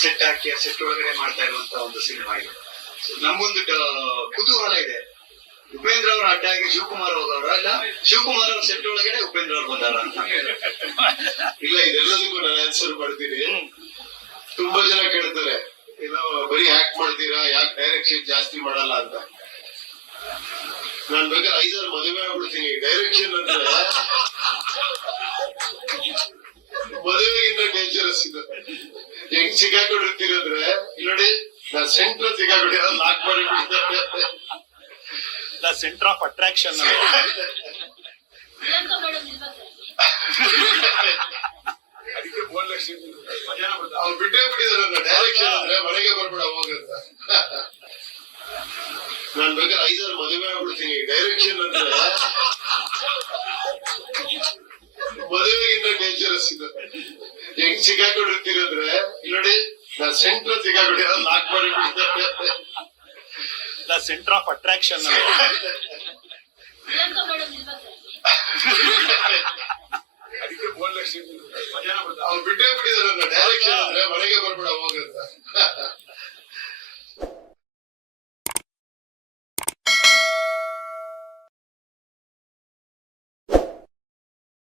Set ಹಾಕಿ ಆ set ಒಳಗಡೆ ಮಾಡ್ತಾ ಇರುವಂತ ಒಂದು ಸಿನಿಮಾ ಇದು. ನಮಗೊಂದು ಕುತೂಹಲ ಇದೆ. ಉಪೇಂದ್ರ ಅವರ ಅಡ್ಡಾಗಿ ಶಿವಕುಮಾರ್ ಹೋದವರ? ಅಲ್ಲ ಶಿವಕುಮಾರ್ ಅವ್ರ ಸೆಟ್ ಒಳಗಡೆ ಉಪೇಂದ್ರ ಅವ್ರು ಬಂದಾರ ಅಂತ. ಇಲ್ಲ, ಇದೆಲ್ಲದಕ್ಕೂ ನಾನು ಆನ್ಸರ್ ಮಾಡ್ತೀನಿ. ತುಂಬಾ ಜನ ಕೇಳ್ತಾರೆ ಇದು ಬರೀ ಹ್ಯಾಕ್ ಮಾಡ್ತೀರಾ? ಯಾಕೆ ಡೈರೆಕ್ಷನ್ ಜಾಸ್ತಿ ಮಾಡಲ್ಲ ಅಂತ? ನಾನ್ ಬೇಕಾದ್ರೆ ಐದಾರು ಮದುವೆ ಆಗ್ಬಿಡ್ತೀನಿ. ಡೈರೆಕ್ಷನ್ ಅಂದ್ರೆ ಮದುವೆಗಿಂತ ಡೇಂಜರಸ್ ಇದು. ಹೆಂಗ್ ಸಿಕ್ಕಾಕೊಂಡಿರ್ತೀರಂದ್ರೆ ಇಲ್ಲಿ ನೋಡಿ ನಾ ಸೆಂಟ್ರ್ ಸಿಕ್ಕಾಕೊಂಡಿರೋ ಲಾಕ್ ಮಾಡಿ ನಾ ಸೆಂಟರ್ ಆಫ್ ಅಟ್ರಾಕ್ಷನ್ ಅವ್ರು ಬಿಟ್ಟೇ ಬಿಟ್ಟಿದಾರಲ್ಲ ಡೈರೆಕ್ಷನ್ ಅಂದ್ರೆ ಮನೆಗೆ ಬರ್ಬೇಡ ಹೋಗಂತ ನಾನ್ ಬೇಕಾದ್ರೆ ಐದಾರು ಮದುವೆ ಆಗ್ಬಿಡ್ತೀನಿ. ಡೈರೆಕ್ಷನ್ ಅಂದ್ರೆ ಮದುವೆಗಿಂತ ಡೇಂಜರಸ್ ಇದು ಹೆಂಗ್ ಸಿಕ್ಕಾಕೊಂಡಿರ್ತೀರಂದ್ರೆ ಇಲ್ಲಿ ನೋಡಿ ನಾ ಸೆಂಟ್ರ್ ಸಿಕ್ಕಾಕೊಂಡಿರೋ ಲಾಕ್ ಮಾಡಿ ದ ಸೆಂಟರ್ ಆಫ್ ಅಟ್ರಾಕ್ಷನ್ ಅದಕ್ಕೆ ಅವ್ರು ಬಿಟ್ಟೇ ಬಿಟ್ಟಿದ್ದಾರೆ ಡೈರೆಕ್ಷನ್ ಅಂದ್ರೆ ಮನೆಗೆ ಬರ್ಬೇಡ ಹೋಗಂತ